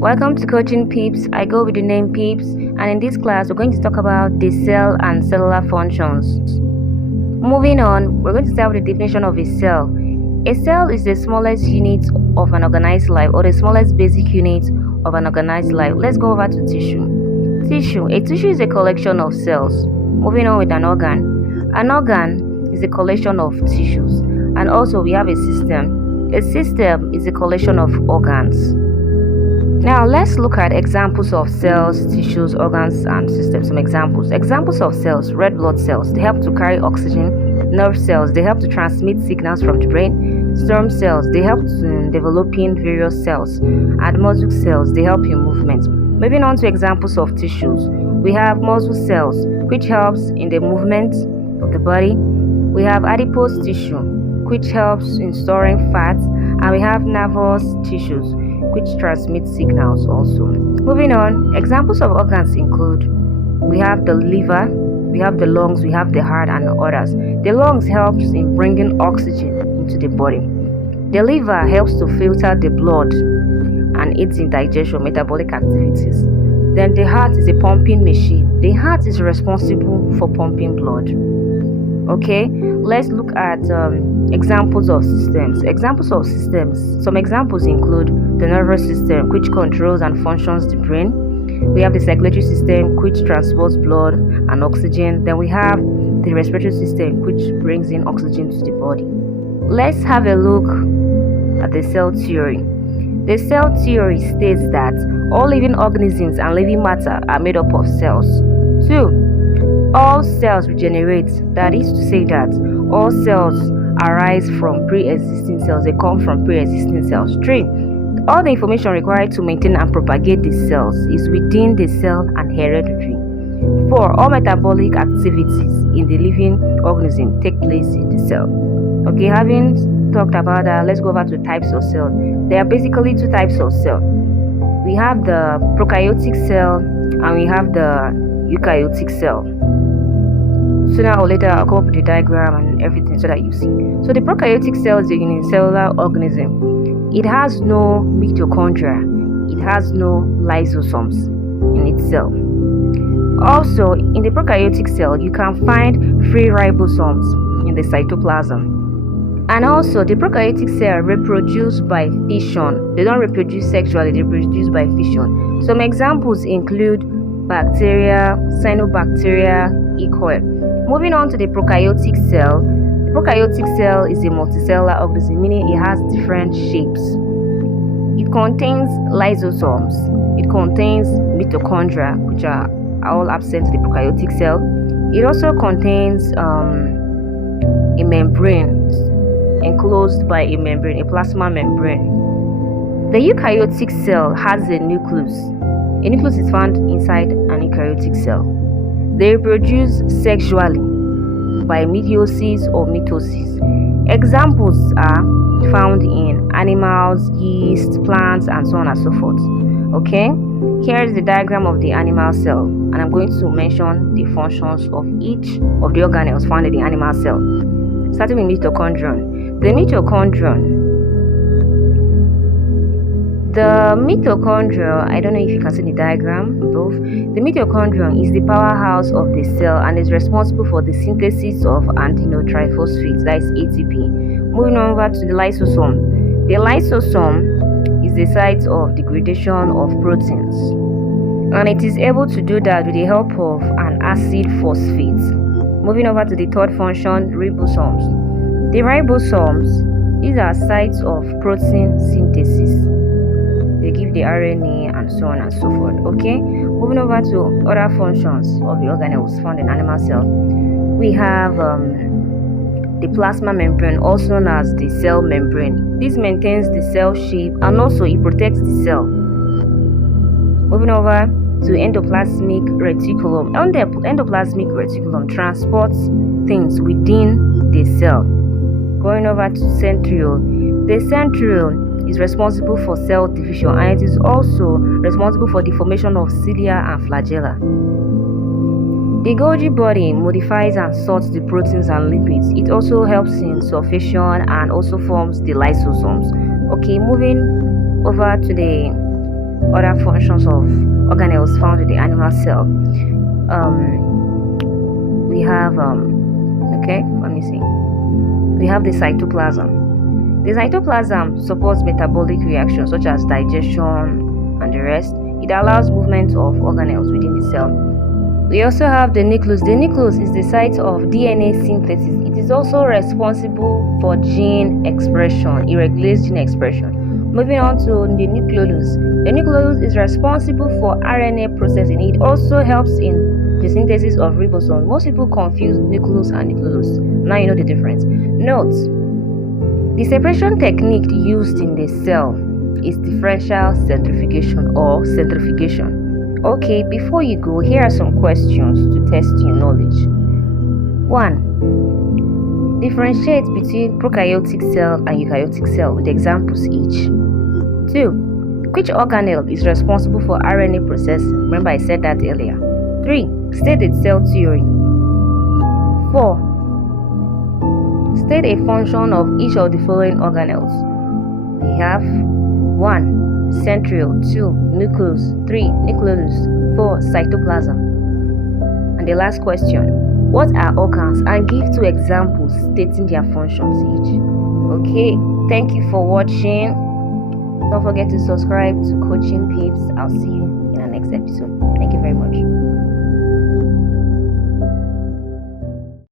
Welcome to Coaching Peeps. I go with the name Peeps, and in this class we're going to talk about the cell and cellular functions. Moving on, we're going to start with the definition of a cell. A cell is the smallest unit of an organized life, or the smallest basic unit of an organized life. Let's go over to tissue. A tissue is a collection of cells. Moving on with an organ. An organ is a collection of tissues, and also we have a system. A system is a collection of organs. Now let's look at examples of cells, tissues, organs, and systems. Some examples. Examples of cells: red blood cells, they help to carry oxygen. Nerve cells, they help to transmit signals from the brain. Stem cells, they help in developing various cells. And muscle cells, they help in movement. Moving on to examples of tissues, we have muscle cells, which helps in the movement of the body. We have adipose tissue, which helps in storing fat. And we have nervous tissues, which transmit signals also. Moving on, examples of organs include, we have the liver, we have the lungs, we have the heart, and others. The lungs helps in bringing oxygen into the body. The liver helps to filter the blood and aids in digestion, metabolic activities. Then the heart is a pumping machine. The heart is responsible for pumping blood. Okay, let's look at examples of systems. Examples of systems. Some examples include the nervous system, which controls and functions the brain. We have the circulatory system, which transports blood and oxygen. Then we have the respiratory system, which brings in oxygen to the body. Let's have a look at the cell theory. The cell theory states that all living organisms and living matter are made up of cells. 2. All cells regenerate. That is to say that all cells arise from pre-existing cells. They come from pre-existing cells. 3. All the information required to maintain and propagate the cells is within the cell and hereditary. 4. All metabolic activities in the living organism take place in the cell. Okay, having talked about that, let's go over to types of cells. There are basically 2 types of cells. We have the prokaryotic cell and we have the eukaryotic cell. Sooner or later I'll come up with the diagram and everything so that you see. So the prokaryotic cell is a unicellular organism. It has no mitochondria. It has no lysosomes in its cell. Also, in the prokaryotic cell, you can find free ribosomes in the cytoplasm. And also, the prokaryotic cell reproduce by fission. They don't reproduce sexually, they reproduce by fission. Some examples include bacteria, cyanobacteria, E. coli. Moving on to the prokaryotic cell. The prokaryotic cell is a multicellular organism, meaning it has different shapes. It contains lysosomes. It contains mitochondria, which are all absent in the prokaryotic cell. It also contains a membrane, enclosed by a membrane, a plasma membrane. The eukaryotic cell has a nucleus. A nucleus is found inside an eukaryotic cell. They reproduce sexually by meiosis or mitosis. Examples are found in animals, yeast, plants, and so on and so forth. Okay, here is the diagram of the animal cell, and I'm going to mention the functions of each of the organelles found in the animal cell. Starting with mitochondrion. The mitochondria, I don't know if you can see the diagram above. The mitochondrion is the powerhouse of the cell and is responsible for the synthesis of adeninotriphosphates, that is ATP. Moving over to the lysosome. The lysosome is the site of degradation of proteins, and it is able to do that with the help of an acid phosphate. Moving over to the third function, ribosomes. The ribosomes, these are sites of protein synthesis. They give the RNA and so on and so forth. Okay, moving over to other functions of the organelles found in animal cell. We have the plasma membrane, also known as the cell membrane. This maintains the cell shape and also it protects the cell. Moving over to endoplasmic reticulum. Endoplasmic reticulum transports things within the cell. Going over to centriole. The centriole is responsible for cell division, and it is also responsible for the formation of cilia and flagella. The Golgi body modifies and sorts the proteins and lipids. It also helps in sulfation and also forms the lysosomes. Okay, moving over to the other functions of organelles found in the animal cell. We have we have the cytoplasm. The cytoplasm supports metabolic reactions such as digestion and the rest. It allows movement of organelles within the cell. We also have the nucleus. The nucleus is the site of DNA synthesis. It is also responsible for gene expression. It regulates gene expression. Moving on to the nucleolus. The nucleolus is responsible for RNA processing. It also helps in the synthesis of ribosomes. Most people confuse nucleus and nucleolus. Now you know the difference. Note: the separation technique used in the cell is differential centrifugation or centrifugation. Okay, before you go, here are some questions to test your knowledge. 1. Differentiate between prokaryotic cell and eukaryotic cell with examples each. 2. Which organelle is responsible for RNA processing? Remember I said that earlier. 3. State the cell theory. 4. State a function of each of the following organelles. We have 1. Centriole, 2. Nucleus, 3. Nucleolus, 4. Cytoplasm. And the last question: what are organs? And give 2 examples stating their functions each. Okay, thank you for watching. Don't forget to subscribe to Coaching Peeps. I'll see you in the next episode. Thank you very much.